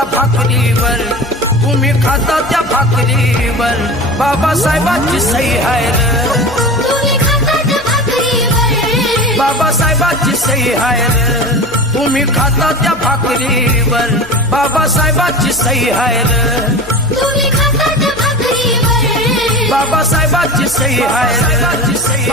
त्या भाकरीवर, तुम्ही खाता त्या भाकरीवर बाबासाहेबांची सही आहे रे, तुम्ही खाता त्या भाकरीवर, बाबासाहेबांची सही आहे रे, तुम्ही खाता त्या भाकरीवर बाबासाहेबांची सही आहे रे, तुम्ही खाता त्या भाकरीवर, बाबासाहेबांची सही आहे रे.